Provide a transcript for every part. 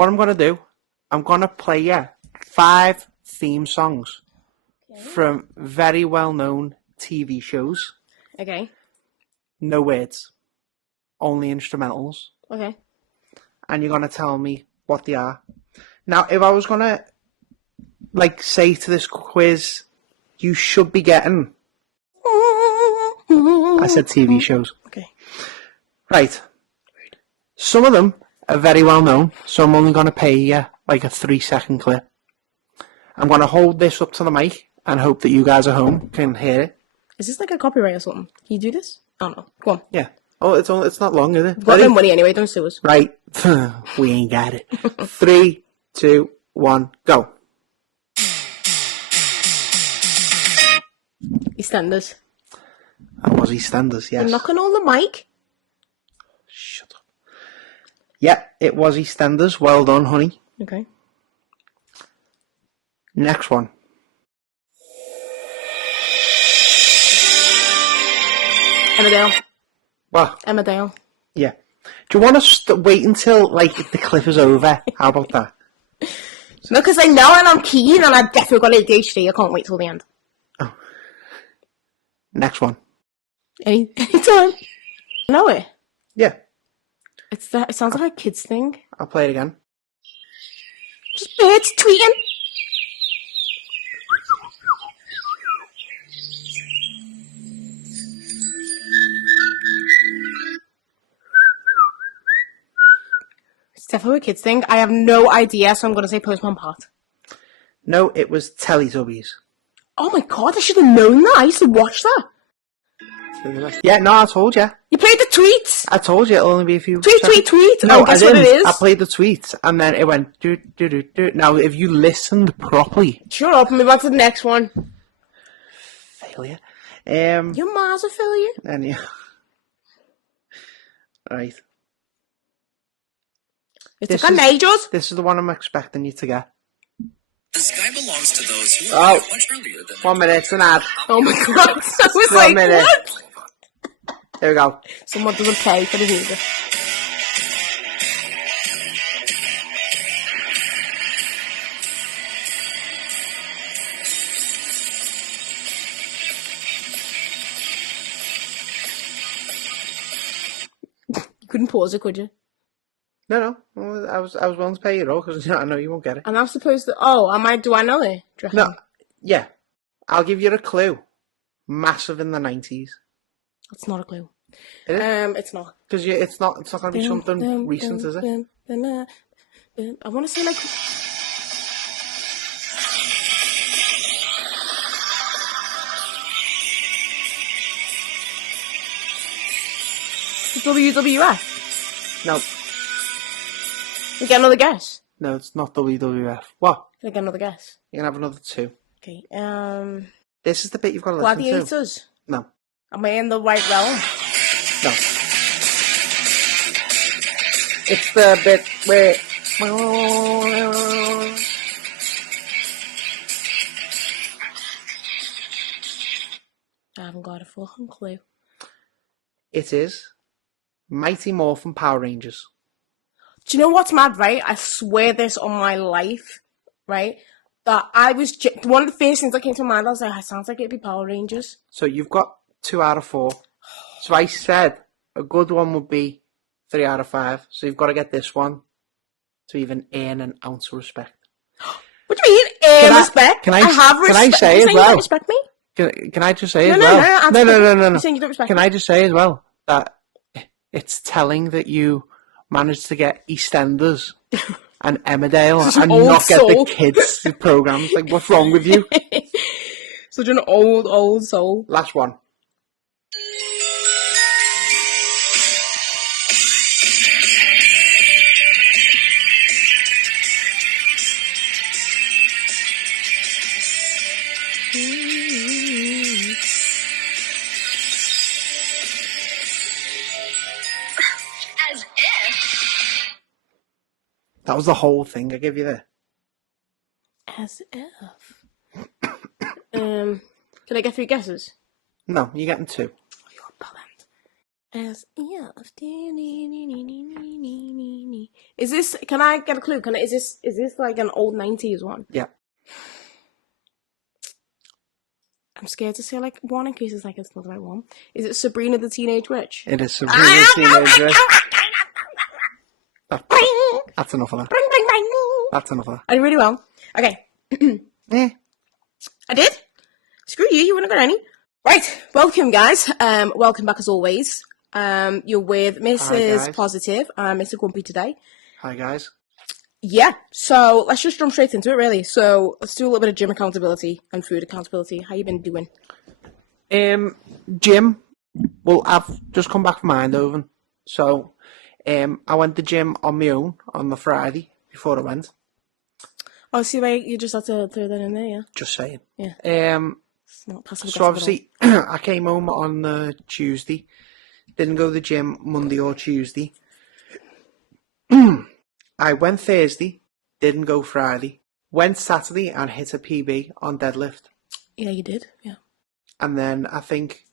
what I'm gonna do, I'm gonna play you 5 theme songs from very well-known TV shows. Okay. No words, only instrumentals, Okay. and you're gonna tell me what they are. Now, if I was gonna say to this quiz, you should be getting. I said TV shows. Okay. Right. Some of them are very well known, so I'm only gonna pay you like a 3-second clip. I'm gonna hold this up to the mic and hope that you guys at home can hear it. Is this like a copyright or something? Can you do this? I don't know. Go on. Yeah. Oh, it's not long, is it? We've got no money anyway, don't sue us. Right. We ain't got it. 3, 2, 1, go. EastEnders. That was EastEnders, yes. You're knocking on the mic. Shut up. Yeah, it was EastEnders. Well done, honey. Okay. Next one. Emmerdale. What? Emmerdale. Yeah. Do you want to wait until the clip is over? How about that? No, because I know and I'm keen and I've definitely got ADHD. I can't wait till the end. Oh. Next one. Anytime. I know it. Yeah. It sounds like a kid's thing. I'll play it again. Just birds tweeting. It's definitely a kid's thing. I have no idea, so I'm going to say Postman Pat. No, it was Teletubbies. Oh my god, I should have known that. I used to watch that. Yeah, no, I told you. You played the tweets. I told you it'll only be a few Tweet. No, oh, guess I what didn't. it is? I played the tweets, and then it went do do do do. Now, if you listened properly, Shut up and move on to the next one. failure. Your ma's a failure. And yeah, right. It's like a majors. This is the one I'm expecting you to get. The sky belongs to those who Oh. are much earlier than 1 minute, it's an ad. Oh my god. I was 1 like, minute. what? Here we go. Someone doesn't pay for the music. You couldn't pause it, could you? No. I was willing to pay you though, because I know you won't get it. And I'm supposed to. Oh, do I know it? Do you reckon? No, yeah. I'll give you a clue. Massive in the 90s. It's not a clue. It is? It's not. Because it's not going to be something recent, is it? I want to say like. WWF. No. We get another guess. No, it's not WWF. What? Can I get another guess? You can have another 2. Okay. This is the bit you've got to listen to. Gladiators. No. Am I in the right realm? No. It's the bit where... I haven't got a fucking clue. It is Mighty Morphin Power Rangers. Do you know what's mad, right? I swear this on my life, right? That I was... one of the first things that came to my mind, I was like, it sounds like it'd be Power Rangers. So you've got 2 out of 4. So I said a good one would be 3 out of 5. So you've got to get this one to even earn an ounce of respect. What do you mean? Respect? Can I have respect. Can I say You're as saying well? You don't respect me? Can I just say No, as no, well? No. You're saying you don't respect Can me? I just say as well that it's telling that you managed to get EastEnders and Emmerdale and old not get soul. the kids programs. Like, what's wrong with you? Such an old soul. Last one. As if. That was the whole thing I give you there. As if. Can I get 3 guesses? No, you're getting 2. You're a bellend. As if. Is this? Can I get a clue? Is this like an old 90s one? Yeah. I'm scared to say like one in case it's like it's not the right one. Is it Sabrina the Teenage Witch? It is Sabrina the Teenage Witch. That's enough of that. Bring, bring, bring. That's enough of that. I did really well. Okay. Eh. I did. Screw you. You wouldn't have got any. Right. Welcome, guys. Welcome back as always. You're with Mrs. guys. Positive and Mr. Grumpy today. Hi, guys. Yeah. So let's just jump straight into it, really. So let's do a little bit of gym accountability and food accountability. How you been doing? Gym. Well, I've just come back from Eindhoven. So, I went to gym on my own on the Friday before I went. Oh, see, wait, you just had to throw that in there, yeah? Just saying. Yeah. So It's not passive aggressive obviously, I came home on Tuesday. Didn't go to the gym Monday or Tuesday. I went Thursday. Didn't go Friday. Went Saturday and hit a PB on deadlift. Yeah, you did. Yeah. And then I think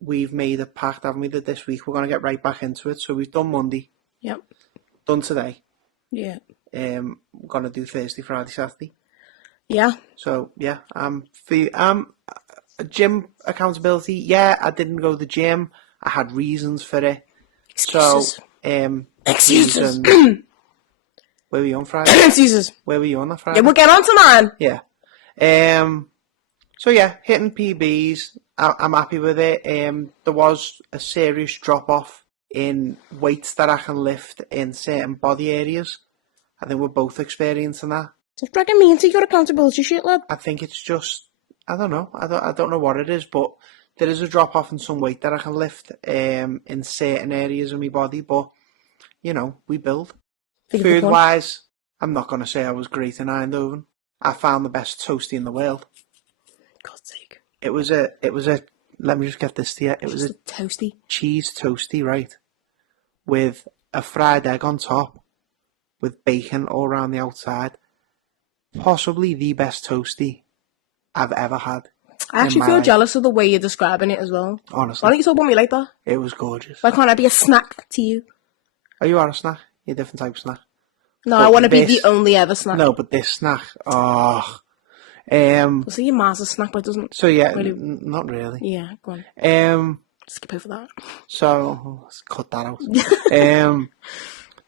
we've made a pact, haven't we, that this week we're going to get right back into it. So we've done Monday, Yep. done today. Yeah. We're going to do Thursday, Friday, Saturday. Yeah. So, yeah, gym accountability. Yeah, I didn't go to the gym. I had reasons for it. Excuses. So, Excuses. reasons- Where were you on Friday? Excuses. Where were you on that Friday? Yeah, we'll get on to mine. Yeah. So yeah, hitting PBs. I'm happy with it. There was a serious drop off in weights that I can lift in certain body areas. I think we're both experiencing that. Stop dragging me into your accountability shit, lad. I think it's just, I don't know. I don't know what it is, but there is a drop off in some weight that I can lift in certain areas of my body. But you know, we build. Food wise, I'm not going to say I was great in Eindhoven. I found the best toasty in the world. God's sake. It was a, let me just get this to you. It was a toasty. cheese toasty, right? With a fried egg on top, with bacon all around the outside. Possibly the best toasty I've ever had. I actually my feel life. jealous of the way you're describing it as well. Why Honestly, don't you talk about me like that? it was gorgeous. Why can't I be a snack to you? Are you on a snack? You're a different type of snack. No, But I want to be this- the only ever snack. No, but this snack, oh. Well, see, your ma's a snack, but it doesn't. So yeah, Really? not really. Yeah, go on. Skip over that. So let's cut that out.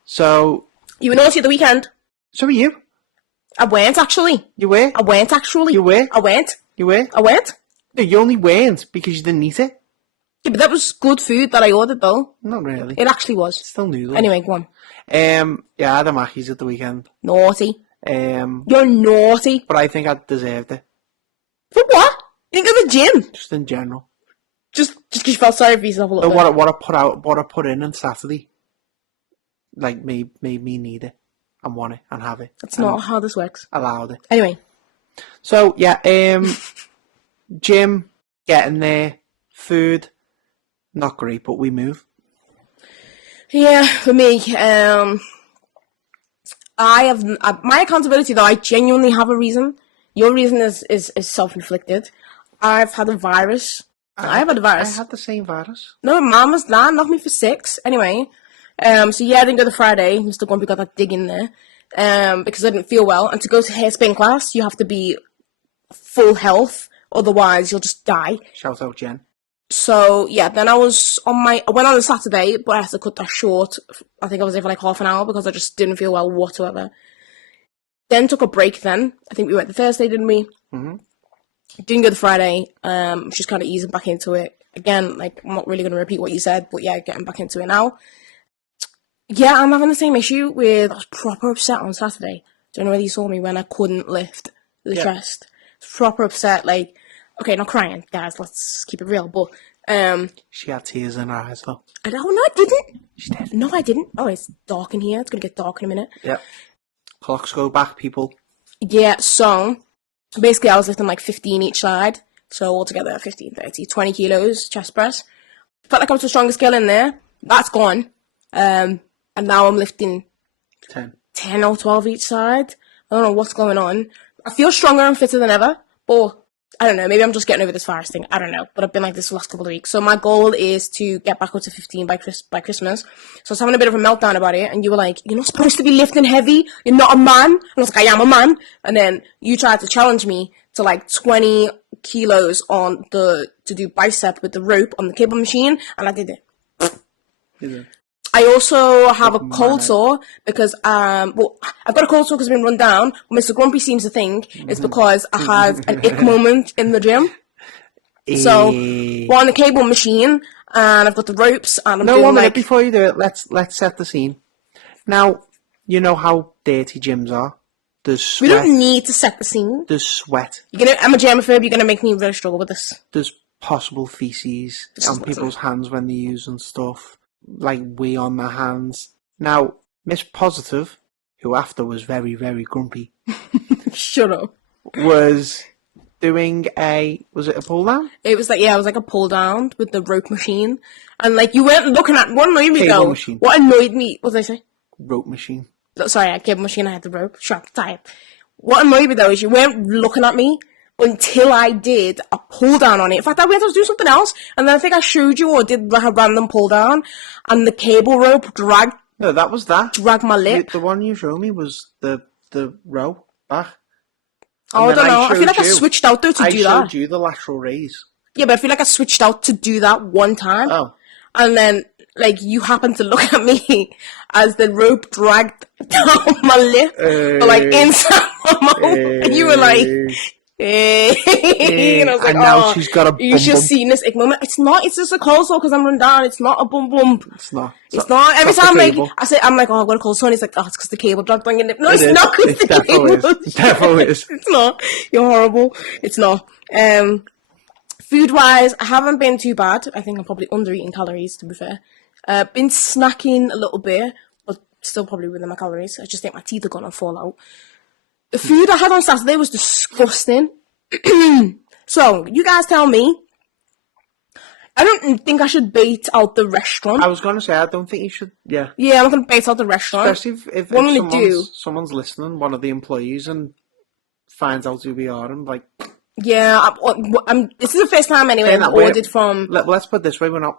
So You were naughty at the weekend. so are you? I went, actually. You were? I went, actually. You were? I went. You were? I went. No, you only weren't because you didn't eat it. Yeah, but that was good food that I ordered, though. Not really. It actually was. Still noodles. Anyway, go on. Yeah, I had a Mackies at the weekend. Naughty. But You're naughty. I think I deserved it, For what? You didn't go to the gym. just in general. Just because you felt sorry for yourself a little But bit. what I put in on Saturday, like made me need it and want it and have it. That's and not how this works. allowed it. Anyway. So yeah, gym, getting there, food, not great, but we move. Yeah, for me, I have my accountability though. I genuinely have a reason. Your reason is self-inflicted. I've had a virus. I've had a virus. I had the same virus. No, mama's dad knocked me for 6. Anyway, so yeah, I didn't go to Friday. Mr. Grumpy got that dig in there, because I didn't feel well. And to go to hairspin class, you have to be full health, otherwise you'll just die. Shout out Jen. So yeah, then I went on a Saturday, but I had to cut that short. I think I was there for like half an hour because I just didn't feel well whatsoever. Then took a break then. I think we went the Thursday, didn't we? Mm-hmm. Didn't go the Friday. Just kind of easing back into it. Again, like, I'm not really going to repeat what you said, but yeah, getting back into it now. Yeah, I'm having the same issue with, I was proper upset on Saturday. Don't know whether you saw me when I couldn't lift the chest. Proper upset, like, okay, not crying, guys, let's keep it real, but, She had tears in her eyes though. no, I didn't. She did. No, I didn't. Oh, it's dark in here. It's going to get dark in a minute. Yep. Clocks go back, people. Yeah, so basically I was lifting like 15 each side. So altogether 15, 30, 20 kilos chest press. Felt like I was the strongest girl in there. That's gone. And now I'm lifting 10 or 12 each side. I don't know what's going on. I feel stronger and fitter than ever, but I don't know, maybe I'm just getting over this virus thing. I don't know. But I've been like this the last couple of weeks. So my goal is to get back up to 15 by Christmas. So I was having a bit of a meltdown about it. And you were like, you're not supposed to be lifting heavy. You're not a man. And I was like, I am a man. And then you tried to challenge me to like 20 kilos to do bicep with the rope on the cable machine. And I did it. I also have a cold sore because, I've got a cold sore because I've been run down. Mr. Grumpy seems to think it's because I had an ick moment in the gym. So, we're on the cable machine, and I've got the ropes, and I'm No, doing 1 minute like... before you do it, let's set the scene. Now, you know how dirty gyms are. There's We sweat. don't need to set the scene. There's sweat. I'm a germaphobe, you're gonna make me really struggle with this. There's possible feces This on is people's hands when they're using stuff. Like wee on their hands. Now, Miss Positive, who after was very, very grumpy, Shut up. was doing was it a pull down? It was like a pull down with the rope machine. And like, you weren't looking at, what annoyed me Cable though, machine. what annoyed me, what did I say? Rope machine. Sorry, I cable machine, I had the rope, strapped tight. What annoyed me though is you weren't looking at me until I did a pull down on it. In fact, I went to do something else, and then I think I showed you or did a random pull down, and the cable rope dragged No, that was that. my lip. The one you showed me was the row back. Oh, I And don't then know. I feel like I showed you- switched out though to I do showed that. you the lateral raise. Yeah, but I feel like I switched out to do that one time. Oh. And then, like, you happened to look at me as the rope dragged down my lip, or, like, inside my mouth. And you were like, and I was like, And now oh, she's got a you bum should bum. see this ick moment. It's not, it's just a cold sore because I'm run down. It's not a bum bump. It's not. It's not. Every it's not time, the like, cable. I'm like, oh, I've got a cold sore. And he's like, oh, it's because the cable dragged down your lip. No, It it's is. not because It the definitely cable. is. It definitely is. It's not. You're horrible. It's not. Food-wise, I haven't been too bad. I think I'm probably under-eating calories, to be fair. Been snacking a little bit, but still probably within my calories. I just think my teeth are gonna fall out. The food I had on Saturday was disgusting. So, you guys tell me. I don't think I should bait out the restaurant. I was going to say, I don't think you should, yeah. Yeah, I'm not gonna bait out the restaurant. Especially if What I'm gonna do- someone's listening, one of the employees, and finds out who we are, and like, Yeah, this is the first time anyway Saying I've that way- ordered from... let's put it this way, we're not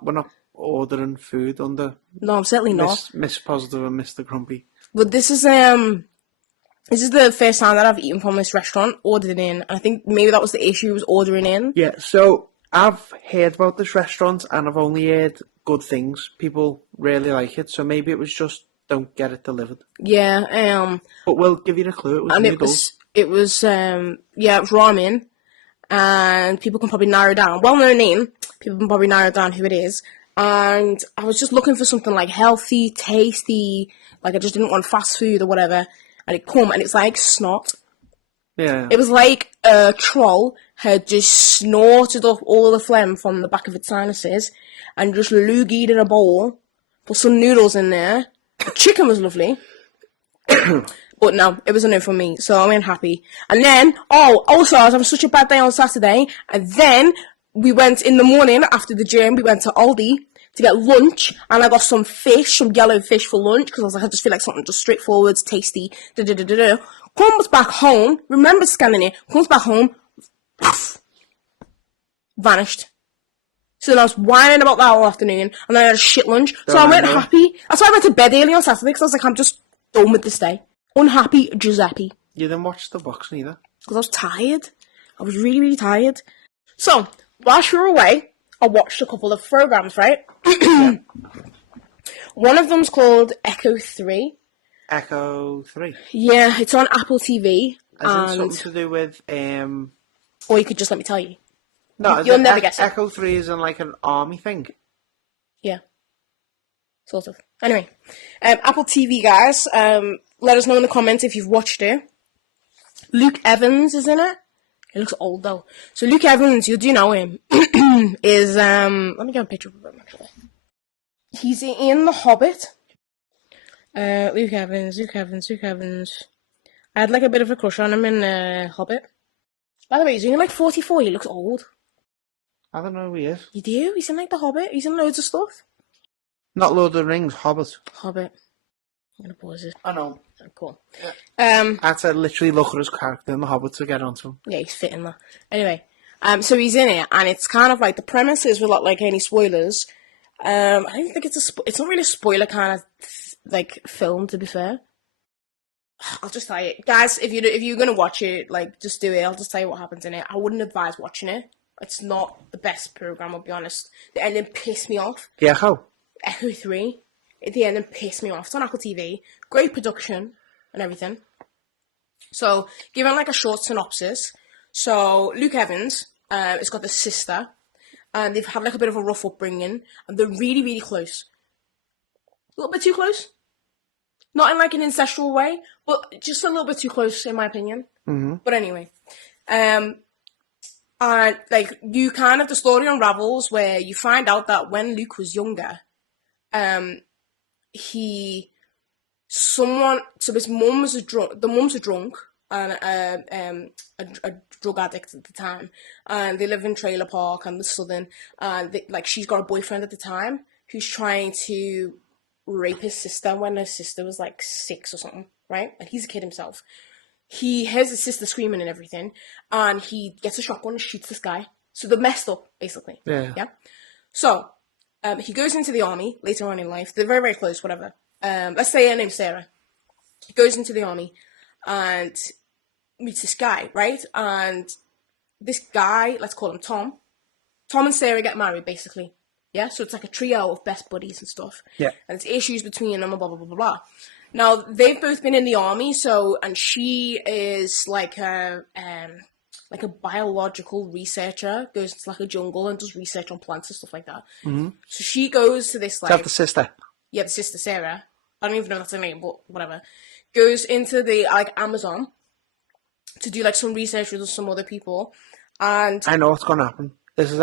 ordering food under No, I'm certainly not. Miss Positive and Mr. Grumpy. But this is the first time that I've eaten from this restaurant, ordered in, and I think maybe that was the issue, was ordering in. Yeah, so I've heard about this restaurant, and I've only heard good things. People really like it, so maybe it was just don't get it delivered. Yeah, But we'll give you the clue, it was and noodles. it was ramen, and people can probably narrow down, well-known name, people can probably narrow down who it is, and I was just looking for something like healthy, tasty, like I just didn't want fast food or whatever, and it's like snot. Yeah. It was like a troll had just snorted up all the phlegm from the back of its sinuses and just loogied in a bowl, put some noodles in there. The chicken was lovely. But no, it was a no for me, so I'm unhappy. And then, also, I was having such a bad day on Saturday, and then we went in the morning after the gym, we went to Aldi to get lunch, and I got some yellow fish for lunch, because I was like, I just feel like something just straightforward, tasty, Comes back home, remember scanning it, comes back home, poof, vanished. So then I was whining about that all afternoon, and then I had a shit lunch, so I went happy. That's why I went to bed early on Saturday, because I was like, I'm just done with this day. Unhappy Giuseppe. You didn't watch the boxing either? Because I was tired. I was really, really tired. So, whilst you were away, I watched a couple of programs, right? One of them's called Echo 3. Echo 3. Yeah, it's on Apple TV. Is it something to do with, Or you could just let me tell you. No, You'll never guess it. Echo 3 is in like an army thing. Yeah. Sort of. Anyway, Apple TV, guys, let us know in the comments if you've watched it. Luke Evans is in it. He looks old, though. So Luke Evans, you do know him, is, let me get a picture of him, actually. He's in The Hobbit. Luke Evans. I had, like, a bit of a crush on him in Hobbit. By the way, he's only, like, 44. He looks old. I don't know who he is. You do? He's in, like, The Hobbit. He's in loads of stuff. Not Lord of the Rings, Hobbit. Hobbit. I'm gonna pause this. I know. Oh, cool. I had to literally look at his character in The Hobbit to get onto him. Yeah, he's fitting that. Anyway, So he's in it, and it's kind of like the premise is without like any spoilers. I don't think it's not really a spoiler kind of like film, to be fair. I'll just tell you, guys. If you're gonna watch it, like just do it. I'll just tell you what happens in it. I wouldn't advise watching it. It's not the best program, I'll be honest. The ending pissed me off. Yeah, how? Echo 3. At the ending pissed me off. It's on Apple TV. Great production and everything. So, given like a short synopsis. So, Luke Evans has got this sister, and they've had like a bit of a rough upbringing, and they're really, really close. A little bit too close. Not in like an incestual way, but just a little bit too close, in my opinion. Mm-hmm. But anyway, and like you kind of the story unravels where you find out that when Luke was younger, so his mum was the mum's a drunk and a drug addict at the time, and they live in Trailer Park and the Southern, and she's got a boyfriend at the time who's trying to rape his sister when her sister was like 6 or something, right? And he's a kid himself. He hears his sister screaming and everything, and he gets a shotgun and shoots this guy. So they're messed up, basically. Yeah. So, he goes into the army later on in life. They're very, very close, whatever. Let's say her name's Sarah. He goes into the army and meets this guy, right? And this guy, let's call him Tom. Tom and Sarah get married, basically. Yeah, so it's like a trio of best buddies and stuff. Yeah. And it's issues between them and blah, blah, blah, blah, blah. Now, they've both been in the army, and she is like a biological researcher, goes into like a jungle and does research on plants and stuff like that. Mm-hmm. So she goes to this Is that the sister? the sister Sarah, I don't even know if that's her name, but whatever, goes into the Amazon to do like some research with some other people, and I know what's going to happen. This is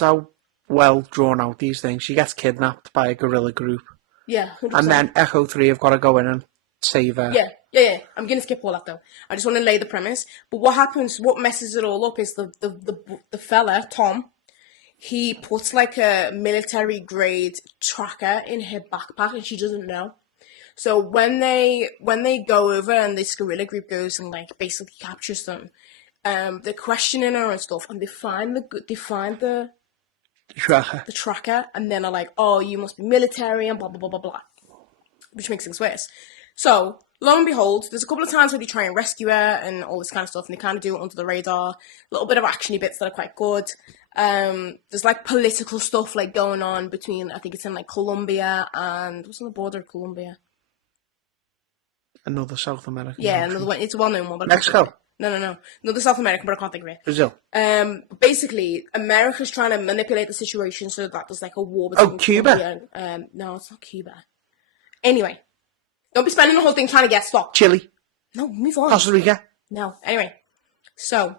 how well drawn out these things. She gets kidnapped by a guerrilla group, yeah, 100%. and then Echo 3 have got to go in and save her. Yeah. I'm gonna skip all that though. I just want to lay the premise. But what happens? What messes it all up is the fella Tom. He puts like a military grade tracker in her backpack, and she doesn't know. So when they go over and this guerrilla group goes and like basically captures them, they're questioning her and stuff, and they find the tracker, and then are like, oh, you must be military and blah blah blah blah blah, which makes things worse. So lo and behold, there's a couple of times where they try and rescue her and all this kind of stuff, and they kind of do it under the radar. A little bit of actiony bits that are quite good. There's like political stuff like going on between, I think it's in like Colombia and what's on the border of Colombia? Another South American. Yeah, country. another one. It's a well-known one. But I can't Mexico. think of it. No. Another South American, but I can't think of it. Brazil. Basically, America's trying to manipulate the situation so that there's like a war between Cuba? Colombia and, no, it's not Cuba. Anyway, don't be spending the whole thing trying to get stopped. Chile. No, move on. Costa Rica. No. Anyway, so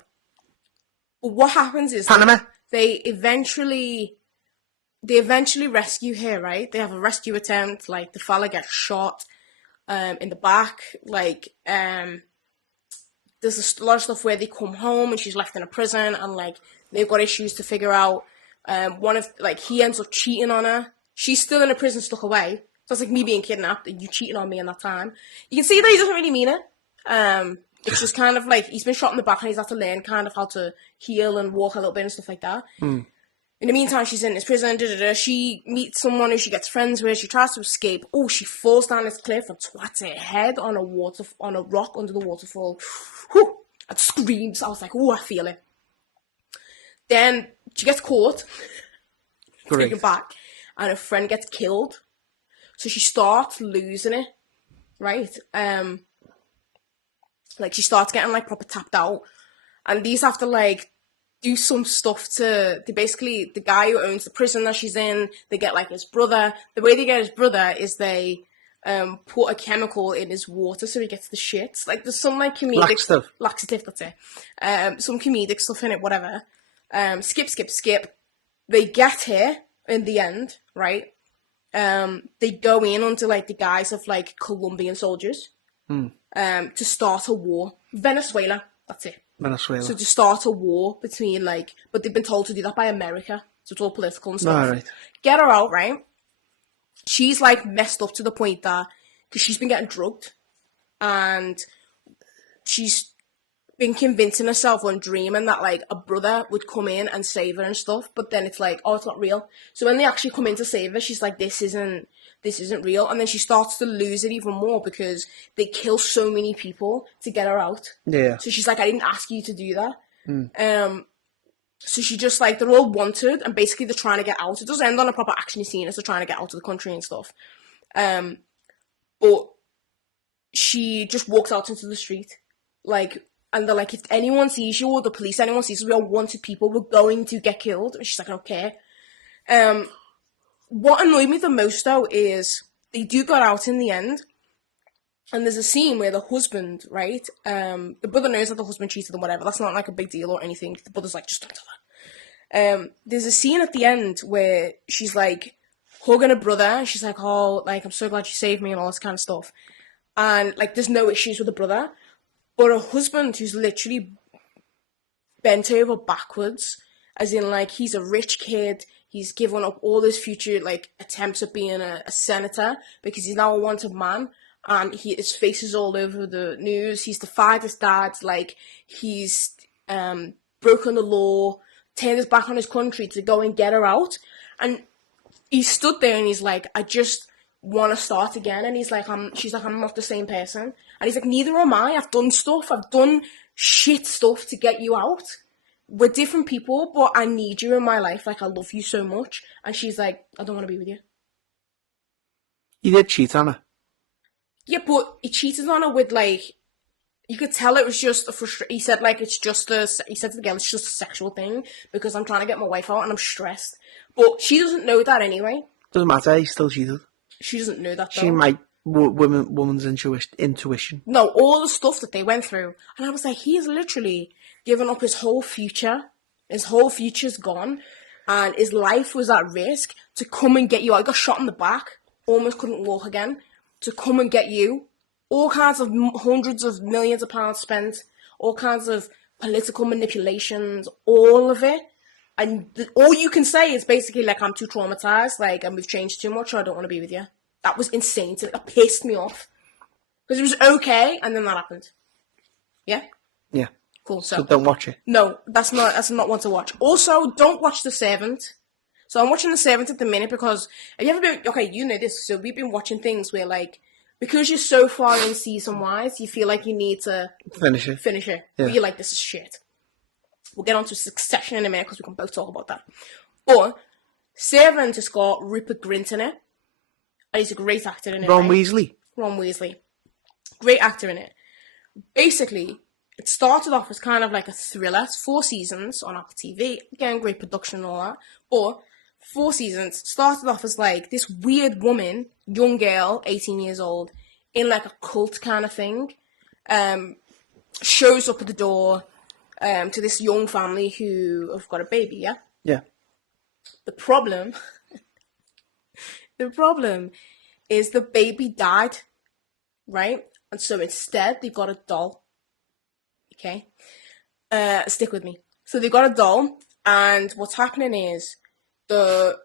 what happens is Panama. they eventually rescue her, right? They have a rescue attempt. Like the fella gets shot in the back. Like there's a lot of stuff where they come home and she's left in a prison, and like they've got issues to figure out. He ends up cheating on her. She's still in a prison, stuck away. So it's like me being kidnapped and you cheating on me in that time. You can see that he doesn't really mean it. It's just kind of like he's been shot in the back and he's had to learn kind of how to heal and walk a little bit and stuff like that. In the meantime, she's in this prison. She meets someone who she gets friends with. She tries to escape. Oh, she falls down this cliff and twats her head on a rock under the waterfall. Whew, and screams. I was like, oh, I feel it. Then she gets caught, taken back, and her friend gets killed. So she starts losing it, right? She starts getting like proper tapped out, and these have to like do some stuff the guy who owns the prison that she's in, they get like his brother. The way they get his brother is they put a chemical in his water so he gets the shits. Like there's some like comedic laxative, that's it. Some comedic stuff in it, whatever. Skip. They get here in the end, right? They go in under like the guise of like Colombian soldiers to start a war. Venezuela, that's it. Venezuela. So to start a war between but they've been told to do that by America, so it's all political and stuff. Right. Get her out, right? She's like messed up to the point that because she's been getting drugged, and she's been convincing herself and dreaming that like a brother would come in and save her and stuff, but then it's like, oh, it's not real. So when they actually come in to save her, she's like, this isn't real. And then she starts to lose it even more because they kill so many people to get her out. Yeah. So she's like, I didn't ask you to do that. So she just like, they're all wanted and basically they're trying to get out. It does end on a proper action scene as they're trying to get out of the country and stuff. But she just walks out into the street, like, and they're like, if anyone sees you or the police, anyone sees us, we are wanted people, we're going to get killed. And she's like, I don't care. What annoyed me the most though is they do get out in the end, and there's a scene where the husband, right, the brother knows that the husband cheated and whatever, that's not like a big deal or anything, the brother's like, just don't tell her. There's a scene at the end where she's like hugging her brother, and she's like, oh, like, I'm so glad you saved me and all this kind of stuff. And like, there's no issues with the brother, but her husband, who's literally bent over backwards, as in like, he's a rich kid, he's given up all his future like attempts at being a senator because he's now a wanted man, and his face is all over the news. He's defied his dad, like he's broken the law, turned his back on his country to go and get her out, and he stood there and he's like, I just want to start again. And he's like, she's like, I'm not the same person. And he's like, neither am I. I've done stuff. I've done shit stuff to get you out. We're different people, but I need you in my life. Like, I love you so much. And she's like, I don't want to be with you. He did cheat on her. Yeah, but he cheated on her with, like, you could tell it was just he said, like, he said to the girl, it's just a sexual thing because I'm trying to get my wife out and I'm stressed. But she doesn't know that anyway. Doesn't matter, he still cheated. She doesn't know that though. She might, woman's intuition. No, all the stuff that they went through. And I was like, he has literally given up his whole future. His whole future's gone. And his life was at risk to come and get you. I got shot in the back. Almost couldn't walk again. To come and get you. All kinds of hundreds of millions of pounds spent. All kinds of political manipulations. All of it. And all you can say is basically like, I'm too traumatized. Like, and we've changed too much. Or I don't want to be with you. That was insane. That pissed me off. Because it was okay. And then that happened. Yeah? Yeah. Cool. So don't watch it. No, that's not one to watch. Also, don't watch The Servant. So I'm watching The Servant at the minute because have you ever been, okay, you know this, so we've been watching things where like, because you're so far in season-wise, you feel like you need to Finish it. Yeah. But you're like, this is shit. We'll get on to Succession in a minute because we can both talk about that. But Servant has got Rupert Grint in it. And he's a great actor in it. Ron right? Weasley. Ron Weasley. Great actor in it. Basically, it started off as kind of like a thriller. It's 4 seasons on Apple TV. Again, great production and all that. But 4 seasons started off as like this weird woman, young girl, 18 years old, in like a cult kind of thing. Shows up at the door to this young family who have got a baby, yeah? Yeah. The problem is the baby died, right? And so instead, they got a doll. Okay? Stick with me. So they got a doll, and what's happening is the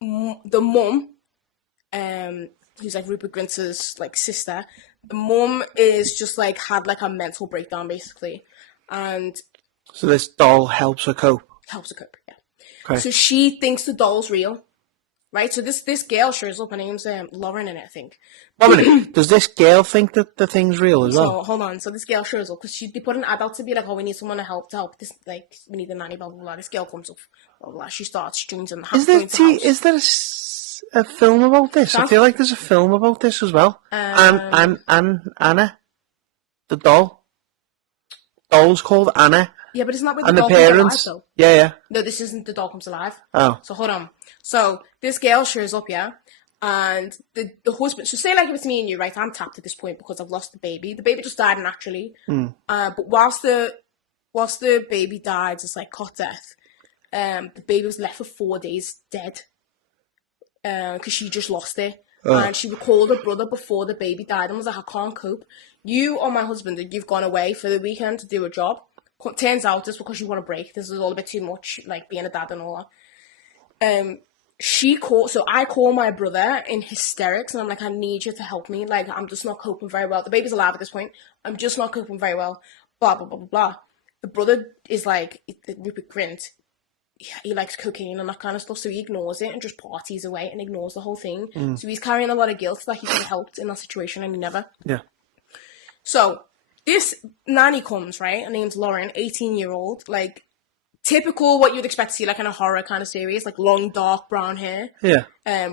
mum, who's like Rupert Grint's like sister, the mum is just like had like a mental breakdown basically, and So this doll helps her cope. helps her cope. Yeah. Okay. So she thinks the doll's real, right? So this girl shows up. Her name's Lauren in it, I think. 1 minute. Does this girl think that the thing's real as well? So hold on. So this girl shows up because they put an ad out to be like, oh, we need someone to help this, like we need a nanny, blah blah blah. This girl comes up, blah blah. Blah. She starts joins in the house. Is there a film about this? I feel like there's a film about this as well. And Anna, the doll. Doll's called Anna. Yeah, but isn't that where And the the doll comes parents. alive, though? Yeah. No, this isn't the doll comes alive. Oh. So hold on. So this girl shows up, yeah, and the husband. So say like if it's me and you, right? I'm tapped at this point because I've lost the baby. The baby just died naturally. But whilst the baby died, it's like cot death. The baby was left for 4 days dead. Because she just lost it. Oh. And she recalled her brother before the baby died and was like, I can't cope. You or my husband, you've gone away for the weekend to do a job. Turns out it's because you want a break. This is all a bit too much, like being a dad and all that. So I call my brother in hysterics and I'm like, I need you to help me. Like, I'm just not coping very well. The baby's alive at this point. I'm just not coping very well. blah, blah, blah, blah, blah. The brother is like, Rupert Grint, he likes cocaine and that kind of stuff, so he ignores it and just parties away and ignores the whole thing. So he's carrying a lot of guilt that he could have helped in that situation and he never. Yeah. So this nanny comes, right? Her name's Lauren, 18-year-old, like typical what you'd expect to see like in a horror kind of series, like long dark brown hair, Yeah.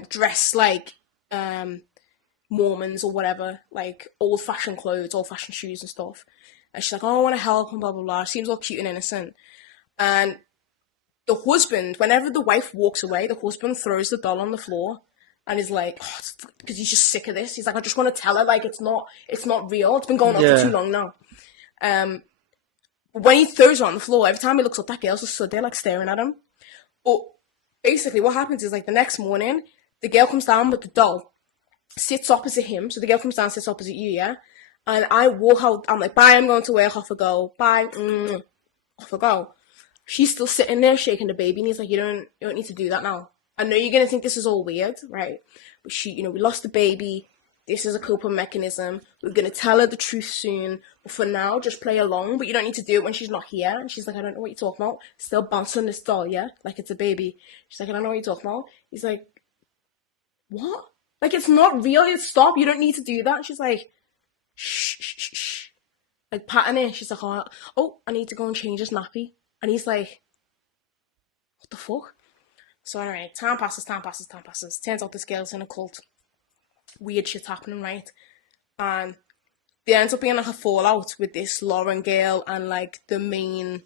dressed like Mormons or whatever, like old-fashioned clothes, old-fashioned shoes and stuff. And she's like, oh, I want to help and blah, blah, blah. She seems all cute and innocent. And the husband, whenever the wife walks away, the husband throws the doll on the floor and is like, because he's just sick of this. He's like, I just want to tell her, like, it's not real. It's been going on for too long now. But when he throws her on the floor, every time he looks up, that girl's just stood there, like, staring at him. But basically what happens is, like, the next morning, the girl comes down with the doll, sits opposite him. So the girl comes down, sits opposite you, yeah? And I walk out, I'm like, bye, I'm going to work, off I go. Bye, off I go. She's still sitting there shaking the baby, and he's like, you don't need to do that now. I know you're going to think this is all weird, right? But we lost the baby. This is a coping mechanism. We're going to tell her the truth soon. But for now, just play along. But you don't need to do it when she's not here. And she's like, I don't know what you're talking about. Still bouncing this doll, yeah? Like it's a baby. She's like, I don't know what you're talking about. He's like, what? Like, it's not real. Stop. You don't need to do that. And she's like, shh, shh, shh, shh. Like, patting it. She's like, oh, I need to go and change his nappy. And he's like, what the fuck? So anyway, time passes. Turns out this girl's in a cult. Weird shit's happening, right? And there ends up being like a fallout with this Lauren girl and like the main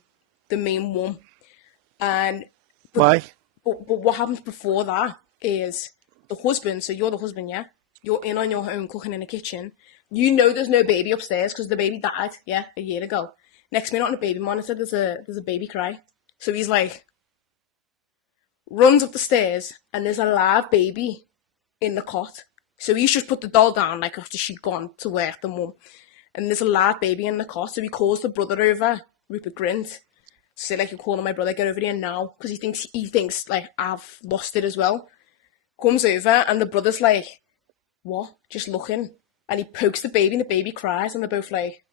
one. And Why? But what happens before that is the husband, so you're the husband, yeah? You're in on your own cooking in the kitchen. You know there's no baby upstairs because the baby died, yeah, a year ago. Next minute on the baby monitor, there's a baby cry. So he's like, runs up the stairs and there's a live baby in the cot. So he's just put the doll down like after she'd gone to work, the mum. And there's a live baby in the cot. So he calls the brother over, Rupert Grint. Say like, you're calling my brother, get over here now. Because he thinks like, I've lost it as well. Comes over and the brother's like, what? Just looking. And he pokes the baby and the baby cries and they're both like,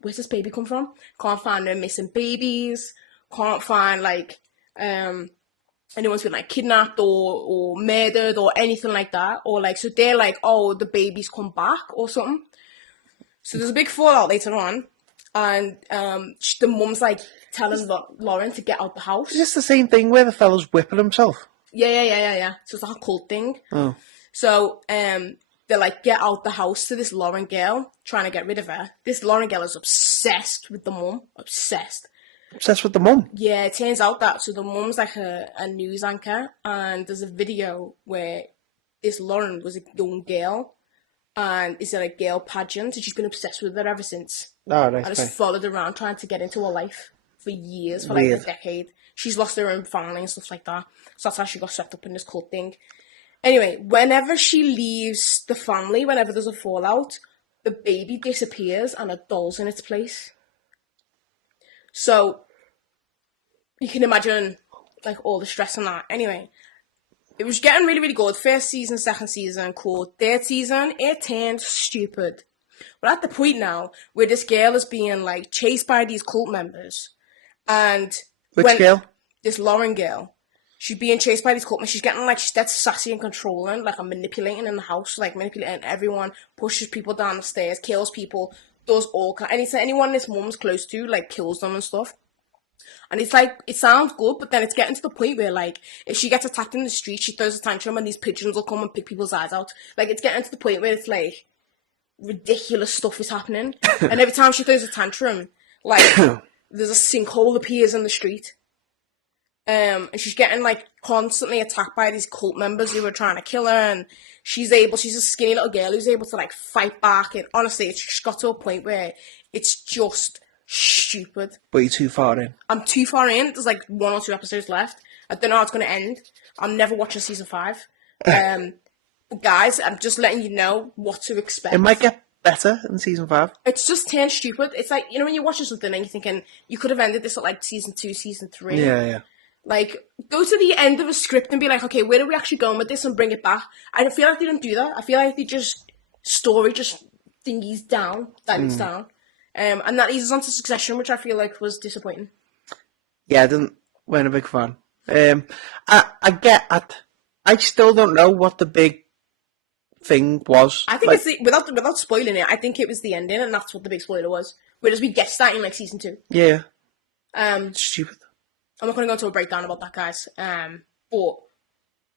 where's this baby come from? Can't find no missing babies. Can't find like anyone's been like kidnapped or murdered or anything like that. Or like, so they're like, oh, the baby's come back or something. So there's a big fallout later on, and the mum's like telling Lauren to get out the house. Is this the same thing where the fella's whipping himself? Yeah. So it's like a cult thing. Oh. So they're like, get out the house to this Lauren girl, trying to get rid of her. This Lauren girl is obsessed with the mum. Obsessed with the mum? Yeah, it turns out that. So the mum's like a news anchor, and there's a video where this Lauren was a young girl, and is in a girl pageant, and she's been obsessed with her ever since. Oh, right. I just followed her around trying to get into her life for years, for like a decade. She's lost her own family and stuff like that. So that's how she got swept up in this cult thing. Anyway, whenever she leaves the family, whenever there's a fallout, the baby disappears and a doll's in its place. So you can imagine like all the stress on that. Anyway, it was getting really, really good. First season, second season, cool. Third season, it turned stupid. We're at the point now where this girl is being like chased by these cult members. And Which girl? This Lauren girl. She's being chased by these cult members. She's getting like, she's dead sassy and controlling, like I'm manipulating in the house, like manipulating everyone, pushes people down the stairs, kills people, does all kind. Anyone this mum's close to, like kills them and stuff. And it's like, it sounds good, but then it's getting to the point where like, if she gets attacked in the street, she throws a tantrum and these pigeons will come and pick people's eyes out. Like, it's getting to the point where it's like, ridiculous stuff is happening. And every time she throws a tantrum, like, there's a sinkhole appears in the street. And she's getting like constantly attacked by these cult members who are trying to kill her, and she's a skinny little girl who's able to like fight back, and honestly it's just got to a point where it's just stupid. But you're too far in. I'm too far in. There's like 1 or 2 episodes left. I don't know how it's going to end. I'm never watching season 5. But guys, I'm just letting you know what to expect. It might get better in season 5. It's just turned stupid. It's like, you know when you're watching something and you're thinking you could have ended this at like season 2, season 3. Yeah. Like, go to the end of a script and be like, okay, where are we actually going with this, and bring it back. I don't feel like they don't do that. I feel like they just, story just dilutes down. And that leads us on to Succession, which I feel like was disappointing. Yeah, weren't a big fan. I still don't know what the big thing was. I think it's without spoiling it. I think it was the ending, and that's what the big spoiler was. Whereas we guessed that in like season 2. Yeah, Um, stupid. I'm not going to go into a breakdown about that, guys. But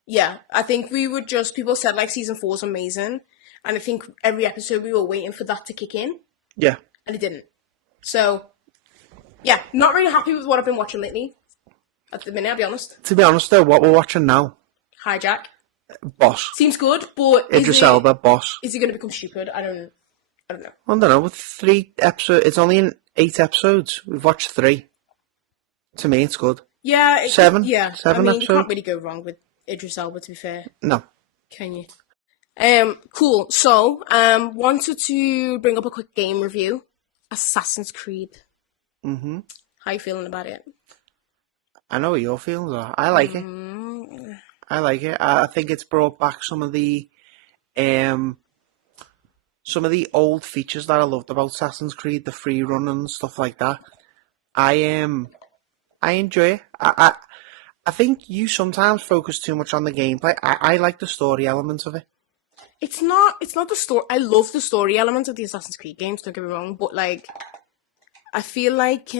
yeah, I think people said like season 4 was amazing, and I think every episode we were waiting for that to kick in, Yeah. and it didn't. So yeah, not really happy with what I've been watching lately. At the minute, I'll be honest. To be honest, though, what we're watching now, Hijack Boss. seems good, but Idris Elba, Boss. is it going to become stupid? I don't know. I don't know. With 3 episodes, it's only in 8 episodes. We've watched 3. To me, it's good. Yeah, 7? Yeah, 7 I mean, you episodes? can't really go wrong with Idris Elba. To be fair, No. can you? Cool. So, wanted to bring up a quick game review. Assassin's Creed. Mm-hmm. How you feeling about it? I know what your feelings are. I like it. I like it. I think it's brought back some of the old features that I loved about Assassin's Creed, the free run and stuff like that. I enjoy it. I think you sometimes focus too much on the gameplay. I like the story elements of it. It's not the story. I love the story elements of the Assassin's Creed games. Don't get me wrong, but like, I feel like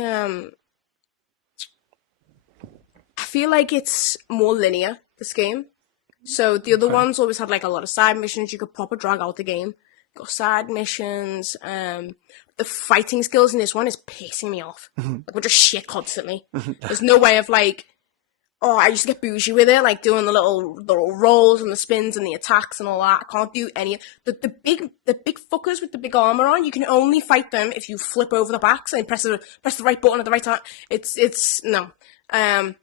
it's more linear, this game. So the other ones always had like a lot of side missions. You could proper drag out the game. Got side missions. The fighting skills in this one is pissing me off. Like, we're just shit constantly. There's no way of like, oh, I used to get bougie with it, like doing the little rolls and the spins and the attacks and all that. I can't do any of the big fuckers with the big armor on. You can only fight them if you flip over the backs and press the right button at the right time. It's no. I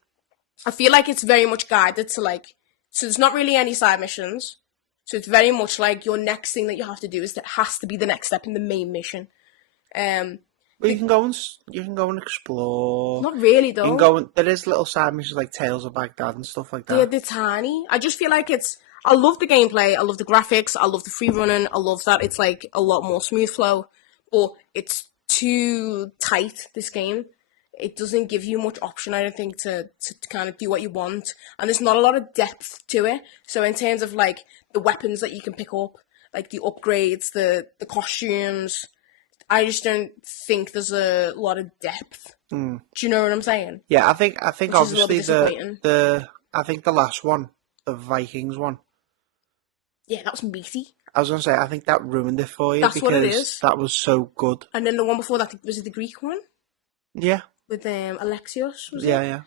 feel like it's very much guided to like, so there's not really any side missions. So it's very much like your next thing that you have to do has to be the next step in the main mission. But you can go and explore. Not really though. You can go and there is little side missions like Tales of Baghdad and stuff like that. They're tiny. I just feel like I love the gameplay, I love the graphics, I love the free running, I love that it's like a lot more smooth flow, but it's too tight, this game. It doesn't give you much option, I don't think, to kind of do what you want. And there's not a lot of depth to it. So in terms of like the weapons that you can pick up, like the upgrades, the costumes, I just don't think there's a lot of depth. Do you know what I'm saying? Yeah, I think Which is a little obviously bit disappointing. the last one, the Vikings one. Yeah, that was meaty. I was gonna say, I think that ruined it for you That's because what it is. that was so good. And then the one before that, was it the Greek one? Yeah, With Alexios, was it? yeah.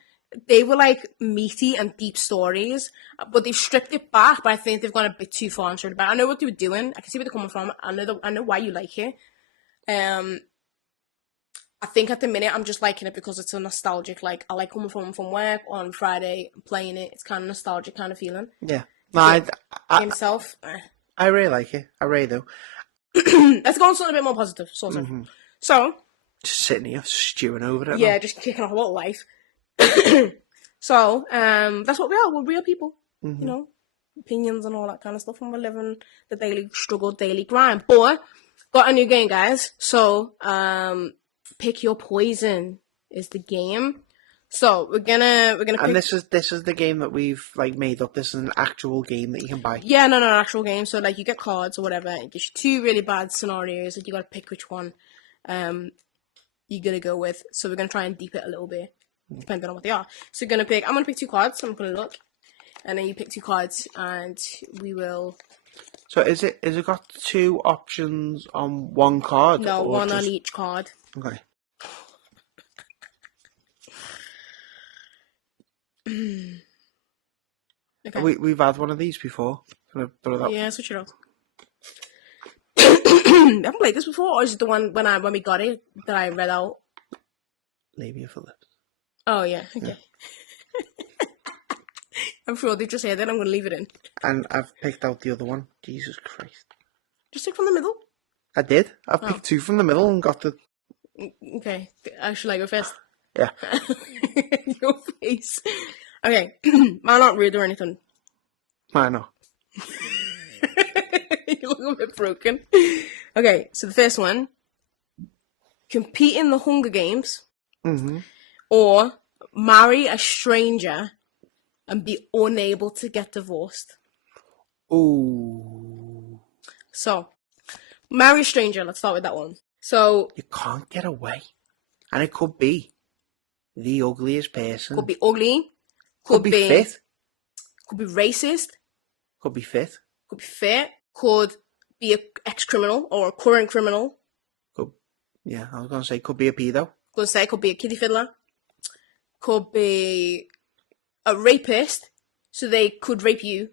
They were like meaty and deep stories, but they've stripped it back. But I think they've gone a bit too far and stripped it back. I know what they were doing. I can see where they're coming from. I know why you like it. I think at the minute I'm just liking it because it's a nostalgic. Like, I like coming from work on Friday, playing it. It's kind of nostalgic kind of feeling. Yeah. No, Himself. I really like it. I really do. Let's go on something a bit more positive. Sort of. So. Just sitting here stewing over it. Yeah, now. just kicking off a little life. So, that's what we are. We're real people. You know, opinions and all that kind of stuff, and we're living the daily struggle, daily grind. But got a new game, guys. So, pick your poison is the game. So we're gonna pick. And this is the game that we've like made up. This is an actual game that you can buy. Yeah, no, actual game. So like you get cards or whatever. It gives you 2 really bad scenarios, and you gotta pick which one you're gonna go with. So we're gonna try and deep it a little bit, depending on what they are. So I'm gonna pick 2 cards. So I'm gonna look, and then you pick 2 cards, and we will. So is it got 2 options on one card? No, or one just... on each card. Okay. Okay. We've had one of these before. Can I throw that? Yeah, switch it up. I haven't played this before, or is it the one when we got it that I read out? Labia for lips. Oh yeah, okay. I'm sure they just said that. I'm gonna leave it in. And I've picked out the other one. Jesus Christ. Just take from the middle. I did. I've picked 2 from the middle and got the. Okay, actually, I go first. Yeah. Your face. Okay, I'm not rude or anything. I know. You look a bit broken. Okay, so the first one compete in the Hunger Games, Mm-hmm. or marry a stranger and be unable to get divorced. Ooh. So, marry a stranger. Let's start with that one. So, You can't get away. And it could be the ugliest person. could be ugly, Could be fit. could be racist, Could be fit. could be fit, could be an ex-criminal or a current criminal. Yeah, I was going to say could be a pedo. Gonna say could be a kiddie fiddler, could be a rapist, so they could rape you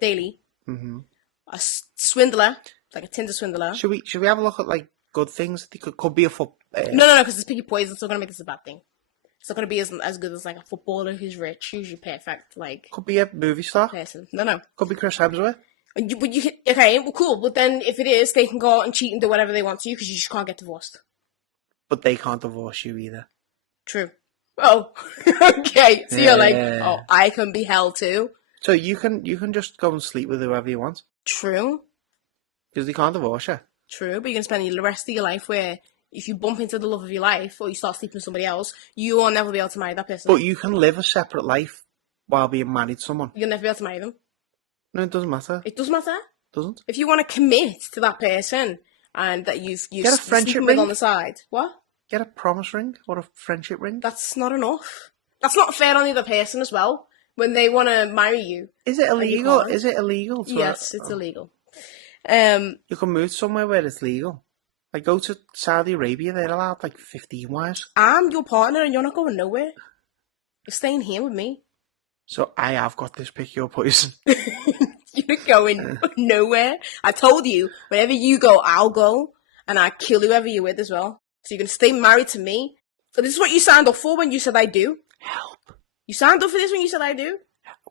daily. Mm-hmm. A swindler, like a Tinder swindler. Should we have a look at like good things? They could be a foot. No, because it's picky poison, so gonna make this a bad thing. It's not gonna be as good as like a footballer who's rich, who's your perfect like Could be a movie star. person. No. Could be Chris Hemsworth. And okay, well, cool. But then if it is, they can go out and cheat and do whatever they want to you because you just can't get divorced. But they can't divorce you either. True. Oh, okay. So you're like, Yeah. oh, I can be held too. So you can just go and sleep with whoever you want True. because they can't divorce you. True, but you're going to spend the rest of your life where if you bump into the love of your life or you start sleeping with somebody else, you will never be able to marry that person. But you can live a separate life while being married to someone. You'll never be able to marry them. No, it doesn't matter. It doesn't matter. Doesn't. If you want to commit to that person and that you're Get a friendship sleeping with ring. on the side, what? Get a promise ring or a friendship ring. That's not enough. That's not fair on the other person as well. When they want to marry you. Is it And you illegal? can't. Is it illegal? Yes, it's illegal. You can move somewhere where it's legal. Like go to Saudi Arabia, they're allowed like 15 wives. I'm your partner and you're not going nowhere. You're staying here with me. So I have got this pick your poison. You're going nowhere. I told you, whenever you go, I'll go. And I kill whoever you're with as well. So you're going to stay married to me. So this is what you signed up for when you said I do. Help. You signed up for this when you said I do.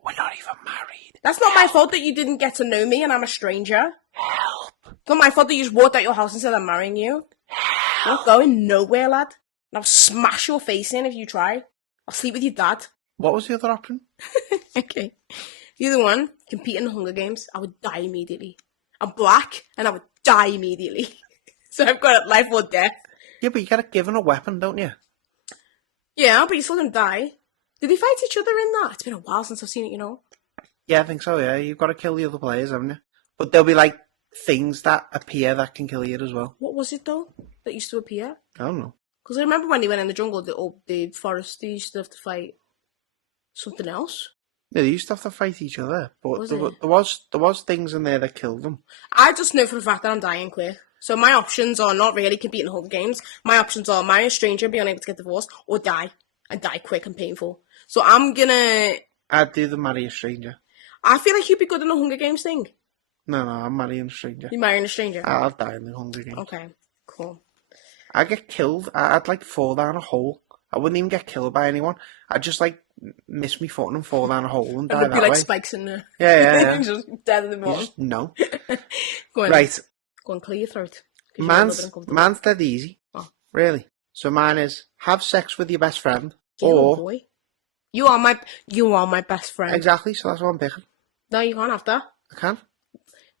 We're not even married. That's not my fault that you didn't get to know me and I'm a stranger. Help. It's not my fault that you just walked out your house and said I'm marrying you. You're not going nowhere, lad. And I'll smash your face in if you try. I'll sleep with your dad. What was the other option? Okay. The other one, compete in the Hunger Games. I would die immediately. I'm black and I would die immediately. So I've got life or death. Yeah, but you get given a weapon, don't you? Yeah, but you're still gonna die. Did they fight each other in that? It's been a while since I've seen it, you know. Yeah, I think so, yeah. You've got to kill the other players, haven't you? But there'll be like things that appear that can kill you as well. What was it though that used to appear? I don't know. Because I remember when they went in the jungle, the forest, they used to have to fight something else. Yeah, they used to have to fight each other, but Was there it? was things in there that killed them. I just know for the fact that I'm dying quick. So my options are not really compete in the Hunger Games. My options are marry a stranger, be unable to get divorced, or die. And die quick and painful. So I'm gonna... I'd do the marry a stranger. I feel like you'd be good in the Hunger Games thing. No, I'm marrying a stranger. You're marrying a stranger. I'll die in the Hunger Games. Okay, cool. I'd get killed. I'd like fall down a hole. I wouldn't even get killed by anyone. I'd just like miss me footing and fall down a hole and And die there'd that be like way. spikes in there. Yeah. Just dead in the You bottom. just know. Go on. Right. Go on, clear your throat. 'Cause you're a little bit uncomfortable. Man's dead easy. Oh. Really. So mine is have sex with your best friend. Get on, Or boy. You are my best friend. exactly, so that's what I'm picking. No, you can't have that. I can.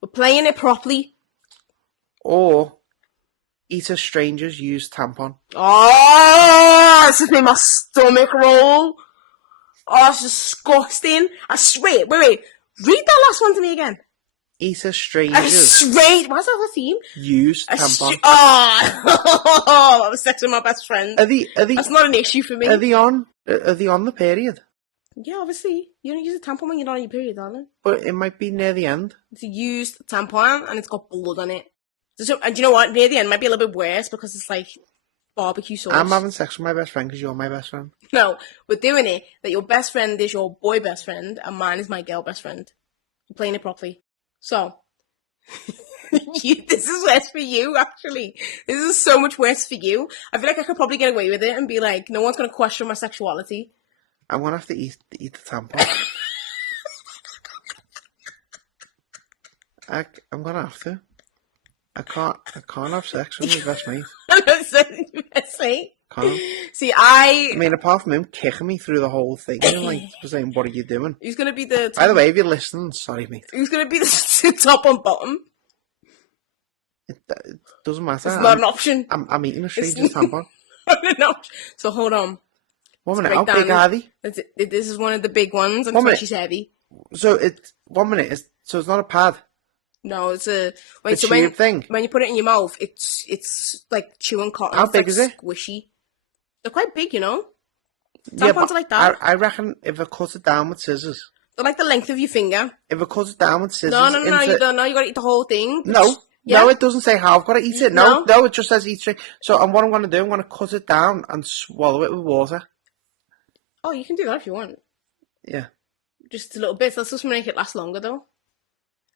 We're playing it properly. Or eat a stranger's used tampon. Oh, this has made my stomach roll. Oh, it's disgusting. I swear. Wait. Read that last one to me again. Eat a A stranger's straight. What's that a theme? used A tampon. oh, I was sex with my best friend. Are they That's not an issue for me. are they on the period? Yeah, obviously. You don't use a tampon when you're not on your period, darling. But it might be near the end. It's a used tampon and it's got blood on it. So, and do you know what? Near the end might be a little bit worse because it's like barbecue sauce. I'm having sex with my best friend because you're my best friend. No, we're doing it that your best friend is your boy best friend and mine is my girl best friend. We're playing it properly. So, this is worse for you, actually. This is so much worse for you. I feel like I could probably get away with it and be like, no one's going to question my sexuality. I'm gonna have to eat the tampon. I'm gonna have to. I can't have sex with my best mate. See? Can't. See, I mean, apart from him kicking me through the whole thing, and like saying, "What are you doing?" who's going to be the By the way, if you're listening, sorry, mate. who's going to be the top and bottom? It doesn't matter. It's not an option. I'm eating a stranger's tampon. No. So hold on. 1 minute, break how big down. are they? This is one of the big ones, and 1 minute. she's heavy. So it's 1 minute. So it's not a pad. No, it's a The tube thing. when you put it in your mouth, it's like chewing cotton. How It's big like is it? Squishy. They're quite big, you know. Yeah, Tampons but are like that. I reckon if I cut it down with scissors, They're like the length of your finger. if I cut it down with scissors, No, into- you don't know. You gotta eat the whole thing. No, Yeah. no, it doesn't say how I've got to eat it. No, No. no, it just says eat straight. So, and what I'm going to do, I'm going to cut it down and swallow it with water. Oh, you can do that if you want. Yeah. Just a little bit. That's just make it last longer, though.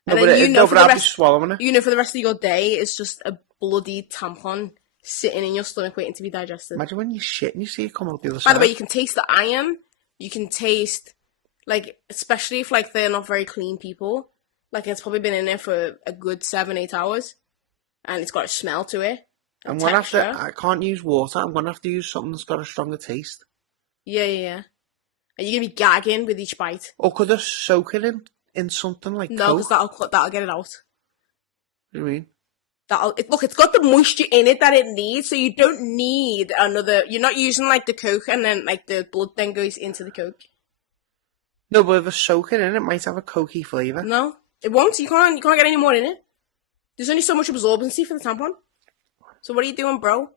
No, And but, then you know for the I'll be rest, swallowing it. you know for the rest of your day, it's just a bloody tampon sitting in your stomach waiting to be digested. Imagine when you shit and you see it come out the other By side. the way, you can taste the iron. You can taste, like, especially if like they're not very clean people. Like it's probably been in there for a good 7-8 hours, and it's got a smell to it. I'm and going to have to, texture. I can't use water. I'm going to have to use something that's got a stronger taste. Yeah. And you're gonna be gagging with each bite. Or could I soak it in something like No, because Coke? that'll get it out. You know what I mean? Look, it's got the moisture in it that it needs, so you don't need another. You're not using like the Coke and then like the blood then goes into the Coke. No, but if I soak it in, it might have a cokey flavour. No, it won't. You can't get any more in it. There's only so much absorbency for the tampon. So what are you doing, bro?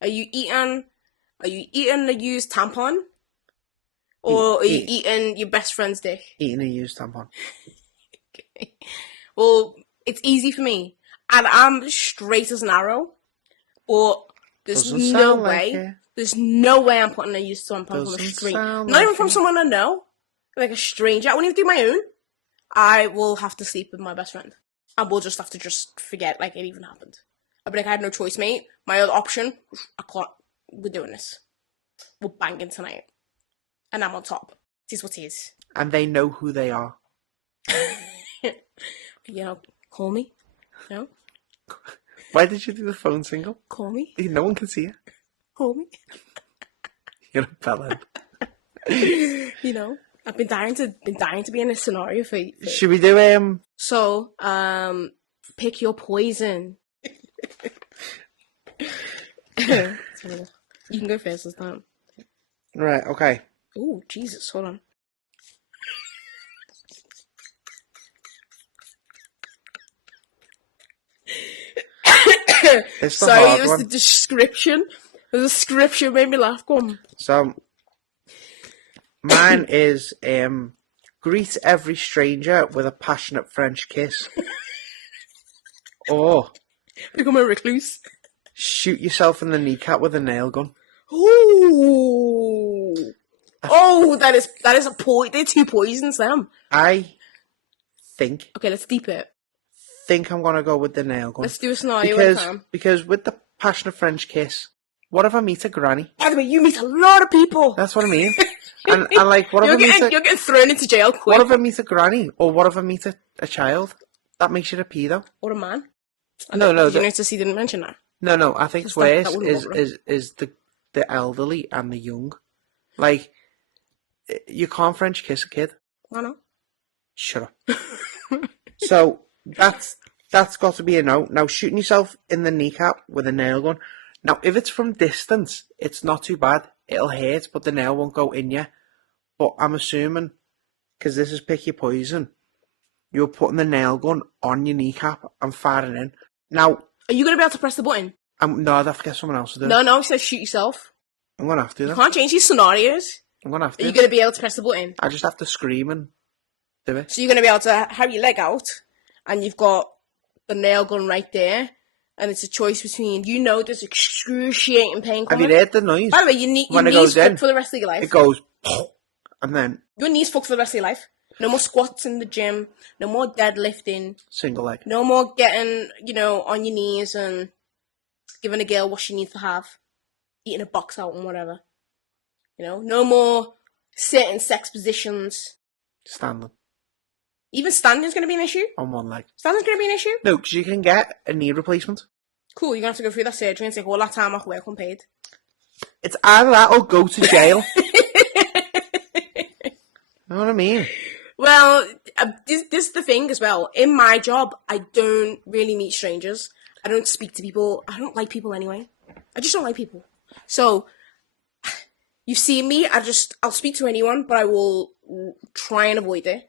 Are you eating a used tampon? Or are you eating your best friend's dick? Eating a used tampon. Well, it's easy for me. And I'm straight as an arrow. But there's Doesn't no sound like way. it. There's no way I'm putting a used tampon on a Doesn't street. sound Not even like from it. someone I know. Like a stranger. I wouldn't even do my own. I will have to sleep with my best friend. And we'll just have to just forget like it even happened. I'll be like, I had no choice, mate. My other option, I can't. We're doing this. We're banging tonight. And I'm on top. It is what it is. And they know who they are. You know, call me. You know, Why did you do the phone single? call me. No one can see you. Call me. You're a bellend. You know, I've been dying to be in this scenario for Should we do So, pick your poison. You can go first this time. Right, okay. Oh, Jesus, hold on. It's the Sorry, hard it was one. the description. The description made me laugh. Go on. So mine is greet every stranger with a passionate French kiss. Or Become a recluse. shoot yourself in the kneecap with a nail gun. Ooh. Oh, that is a they're two poisons, them. I think Okay, let's deep it. I'm gonna go with the nail gun. Let's do a scenario at a time. Because with the passionate French kiss, what if I meet a granny? By the way, you meet a lot of people. That's what I mean. and like, what if You're I meet getting thrown into jail quick. what if I meet a granny, or what if I meet a child? That makes you a pedo. Or a man. No, Did you notice he didn't mention that? No. I think it's Because worse that wouldn't bother him. is the elderly and the young. Like, you can't French kiss a kid. I know. Shut up. So that's got to be a no. Now, shooting yourself in the kneecap with a nail gun. Now, if it's from distance, it's not too bad. It'll hurt, but the nail won't go in you. But I'm assuming, because this is pick your poison, you're putting the nail gun on your kneecap and firing in. Now, Are you going to be able to press the button? no, I'd have to get someone else to do it. No, it says shoot yourself. I'm going to have to do You that. can't change these scenarios. I'm going to have Are to. you going to be able to press the button? I just have to scream and do it. So you're going to be able to have your leg out, and you've got the nail gun right there, and it's a choice between, there's excruciating pain Have coming. you heard the noise? By the way, your When it knees goes in, fucked for the rest of your life. It goes, and then Your knees fucked for the rest of your life. No more squats in the gym. No more deadlifting. single leg. No more getting, on your knees and giving a girl what she needs to have. Eating a box out and whatever. No more sitting sex positions. Standing Even standing's going to be an issue. on one leg. Standing's going to be an issue. No, because you can get a knee replacement. Cool, you're going to have to go through that surgery and take all that time off work unpaid. It's either that or go to jail. You know what I mean? Well, this is the thing as well. In my job, I don't really meet strangers. I don't speak to people. I don't like people anyway. I just don't like people. So, you've seen me. I'll speak to anyone, but I will try and avoid it.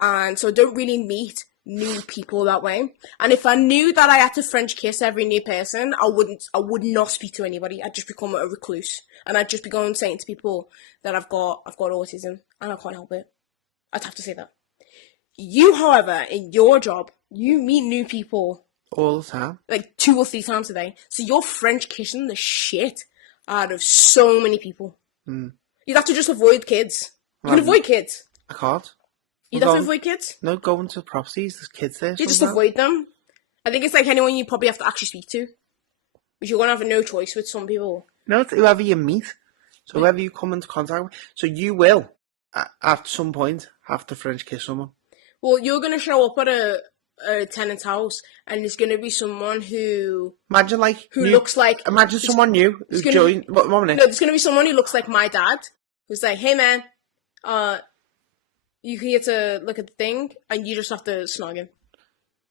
And so I don't really meet new people that way. And if I knew that I had to French kiss every new person, I would not speak to anybody. I'd just become a recluse. And I'd just be going saying to people that I've got autism and I can't help it. I'd have to say that. You, however, in your job, you meet new people All the time. like 2 or 3 times a day. So you're French kissing the shit out of so many people. You'd have to just avoid kids. You can avoid kids. I can't. You'd have to avoid kids. No, going to properties, there's kids there. You just sometimes. avoid them. I think it's like anyone you probably have to actually speak to. Because you're going to have no choice with some people. No, it's whoever you meet. So whoever you come into contact with. So you will, at some point, have to French kiss someone. Well, you're going to show up at a tenant's house and there's going to be someone who Imagine like... looks like... Imagine someone new who's gonna- joined... One minute. No, there's going to be someone who looks like my dad. Who's like, hey man, you here to look at the thing and you just have to snog him.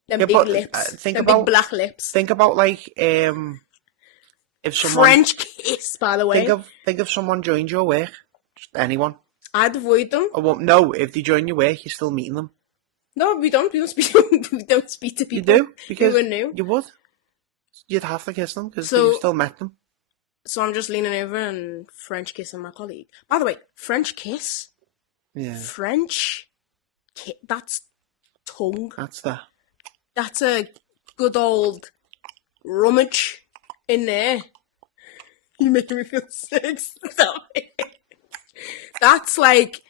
Them Yeah, big but, lips. think them about- big black lips. Think about like... if someone... French kiss, by the way. Think of someone joined your work. Just anyone. I'd avoid them. Well, no, if they join your work, you're still meeting them. No, we don't. We don't speak. We don't speak to You people. do? Because who are new. you would. You'd have to kiss them because So- you've still met them. So I'm just leaning over and French kissing my colleague. By the way, French kiss, Yeah, French, that's tongue. that's that. That's a good old rummage in there. You're making me feel sick. Stop it. That's like,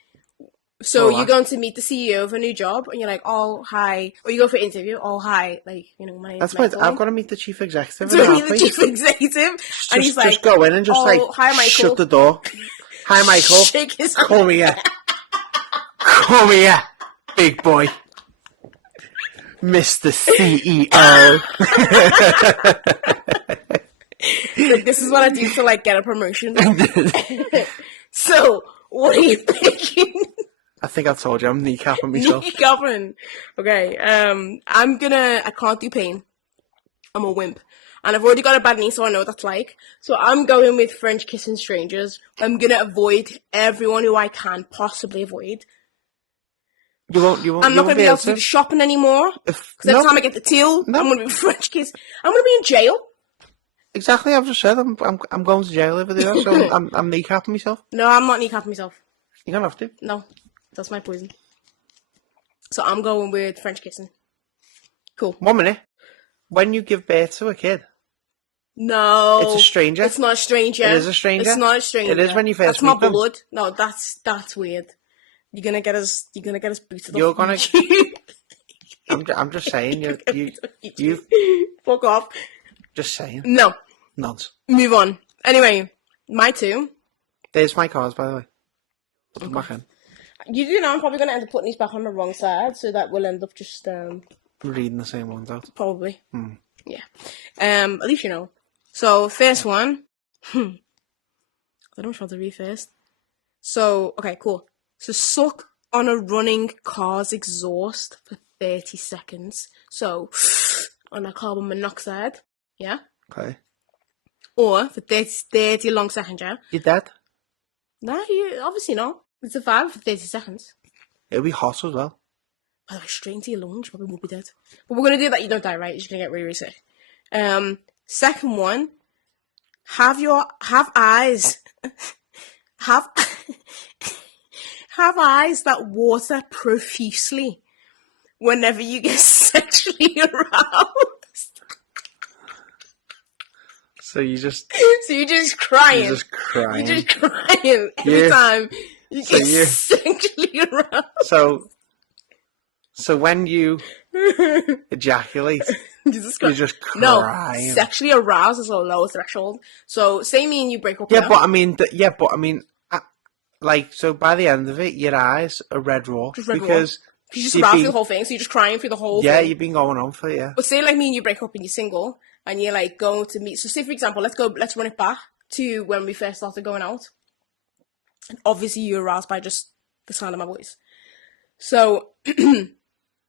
so Well, you're going to meet the CEO of a new job and you're like, oh, hi. Or you go for an interview, oh, hi. Like, you know, my name's That's what Michael. I've got to meet the chief executive. So and meet the chief executive and he's like, just go in and just oh, like hi, Michael. shut the door. Hi, Michael. Shake his hand. Come here. Come here, big boy. Mr. CEO. Like, this is what I do to like get a promotion. So, what are you thinking? I think I told you I'm kneecapping myself. Kneecapping. Okay, I can't do pain. I'm a wimp. And I've already got a bad knee, so I know what that's like. So I'm going with French kissing strangers. I'm gonna avoid everyone who I can possibly avoid. You won't. I'm not gonna be able to do the shopping anymore. Because every time I get the till, No. I'm gonna be French kiss. I'm gonna be in jail. Exactly, I've just said I'm going to jail over there, so I'm kneecapping myself. No, I'm not kneecapping myself. You're gonna have to. No, that's my poison. So I'm going with French kissing. Cool. 1 minute. When you give birth to a kid, No, it's a stranger. It's not a stranger. It is a stranger. It's not a stranger. It is when you first That's my meet them. blood. No, that's weird. You're gonna get us booted You're off gonna- YouTube. I'm just saying. You Fuck off. just saying. No, Nods. move on. Anyway, my two. There's my cards, by the way. Put them back in. You do know I'm probably gonna end up putting these back on the wrong side, so that we'll end up just Reading the same ones out. probably. Yeah. At least you know. So first one. I don't know which one to read first. So okay, cool. So suck on a running car's exhaust for 30 seconds. So on a carbon monoxide, yeah. Okay. Or for 30 long seconds, yeah. You dead? No, you obviously not. It's a five for 30 seconds. It'll be hot as well. By the way, straight into your lungs, you probably won't be dead. But we're gonna do that. You don't die, right? You're just gonna get really, really sick. Second one, have eyes, have eyes that water profusely whenever you get sexually aroused. So you just So you're just crying. You're just crying. You're just crying every Yeah. time you So get you- sexually aroused. So when you ejaculate, Jesus you're Christ. just No, crying. sexually aroused is a lower threshold. So, say me and you break up. Yeah, now. but I mean, like, so by the end of it, your eyes are red raw Just red raw. because you just you've aroused been- through the whole thing, so you're just crying through the whole yeah, thing. you've been going on for it, yeah. But say like me and you break up and you're single, and you're like going to meet. So say for example, let's run it back to when we first started going out. And obviously you're aroused by just the sound of my voice. So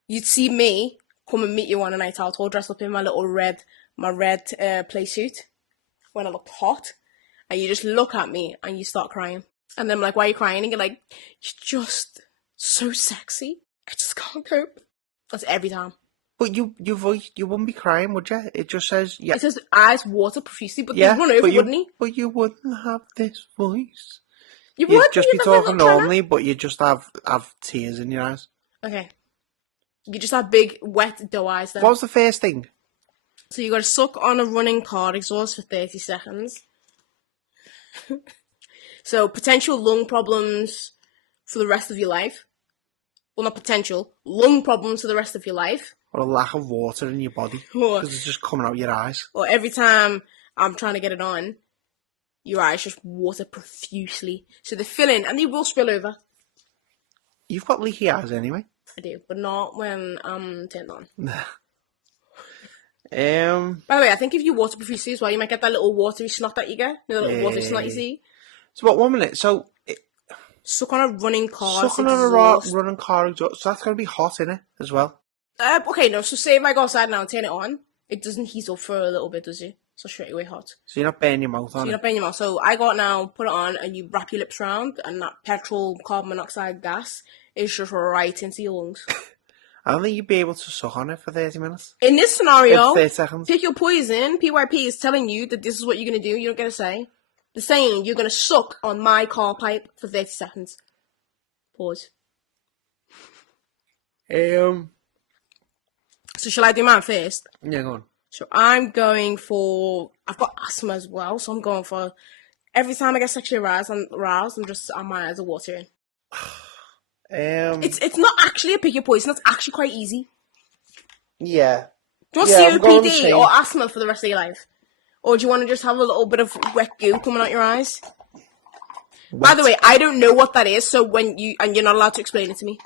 you'd see me come and meet you on a night out, all dressed up in my red play suit when I look hot, and you just look at me and you start crying. And then I'm like, why are you crying? And you're like, you're just so sexy. I just can't cope. That's every time. But you wouldn't be crying, would you? It just says, yeah. It says eyes water profusely, but Yeah, he'd run over, but wouldn't he? But you wouldn't have this voice. You You'd would. just You'd be have a little talking tenor. normally, but you'd just have tears in your eyes. Okay. You just have big, wet doe eyes then. What was the first thing? So you got to suck on a running car exhaust for 30 seconds. So potential lung problems for the rest of your life. Well, not potential. Lung problems for the rest of your life. Or a lack of water in your body. Or, Because it's just coming out your eyes. or every time I'm trying to get it on, your eyes just water profusely. So they fill in and they will spill over. You've got leaky eyes anyway. I do, but not when I'm turned on. Um. By the way, I think if you water profusely as well, you might get that little watery snot that you get. You know, the little watery snot you see. So what? 1 minute. So Suck on a running car. sucking on a running car exhaust. So that's gonna be hot in it as well. Okay, no. So say if I go outside now and turn it on, it doesn't heat up for a little bit, does it? So straight away hot. So you're not burning your mouth So on you're it. not burning your mouth. So I go out now, put it on, and you wrap your lips around, and that petrol carbon monoxide gas is just right into your lungs. I don't think you'd be able to suck on it for 30 minutes. In this scenario, 30 seconds. pick your poison. PYP is telling you that this is what you're gonna do. You don't get a say. They're saying you're gonna suck on my car pipe for 30 seconds. Pause. Um. So shall I do mine first? Yeah, go on. So I'm going for. I've got asthma as well, so I'm going for. Every time I get sexually aroused, my eyes are watering. It's not actually a pick your poison. That's actually quite easy. Yeah. Do you Yeah, I'm want going the COPD same. or asthma for the rest of your life? Or do you want to just have a little bit of wet goo coming out your eyes? By the way, I don't know what that is, so you're not allowed to explain it to me.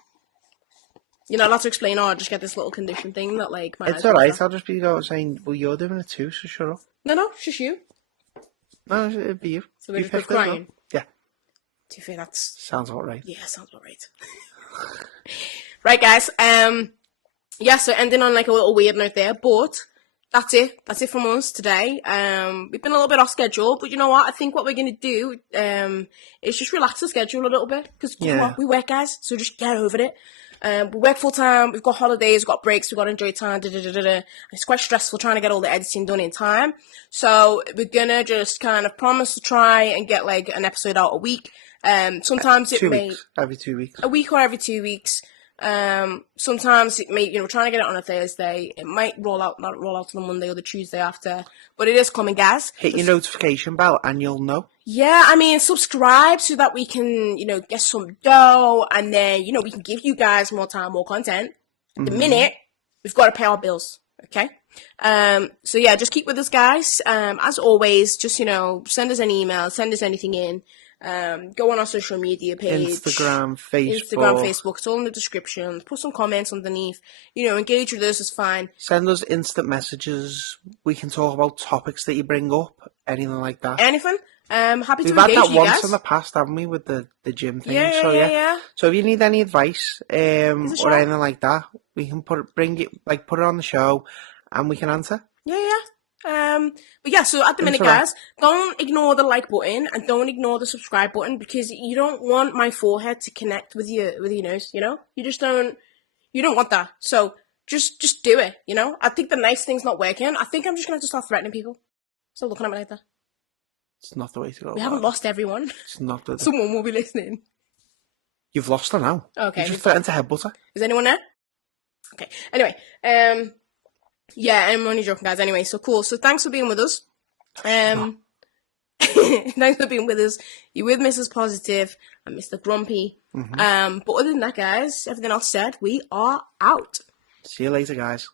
You're not allowed to explain, I just get this little condition thing that, like, my eyes It's water. alright. I'll just be saying, well, you're doing it too, so shut up. No, just you. No, it'd be you. So we're You just both picked it, no? crying? Yeah. To be fair, that's... Sounds about right. Yeah, sounds about right. Right, guys. Yeah, so ending on like a little weird note there, but that's it. That's it from us today. We've been a little bit off schedule, but you know what? I think what we're gonna do is just relax the schedule a little bit because you know what? We work, guys, so just get over it. We work full time. We've got holidays, we've got breaks, we've got to enjoy time. It's quite stressful trying to get all the editing done in time. So we're gonna just kind of promise to try and get like an episode out a week. Sometimes it may Every 2 weeks. a week or every 2 weeks. Sometimes it may, we're trying to get it on a Thursday. It might not roll out on the Monday or the Tuesday after, but it is coming, guys. Hit your notification bell and you'll know. Yeah, I mean, subscribe so that we can, get some dough and then, we can give you guys more time, more content. The minute, we've got to pay our bills, okay? So yeah, just keep with us, guys. As always, just, send us an email, send us anything in. Go on our social media page. Instagram, Facebook. It's all in the description. Put some comments underneath. Engage with us is fine. Send us instant messages. We can talk about topics that you bring up. Anything like that. Anything. Happy We've to had engage that you once guys. in the past, haven't we, with the gym thing? Yeah, so yeah. So if you need any advice a or shout. anything like that, we can put it on the show, and we can answer. Yeah. But yeah, so at the minute, alright. guys, don't ignore the like button and don't ignore the subscribe button because you don't want my forehead to connect with your nose, You just don't want that. So just do it, I think the nice thing's not working. I think I'm just gonna have to start threatening people. So looking at me like that. It's not the way to go. We haven't lost everyone. It's not the. Someone will be listening. You've lost her now. Okay. You just threatened to headbutt her. Is anyone there? Okay. Anyway, yeah, I'm only joking, guys. Anyway, so cool. So thanks for being with us. Thanks for being with us. You're with Mrs. Positive and Mr. Grumpy. But other than that, guys, everything else said, we are out. See you later, guys.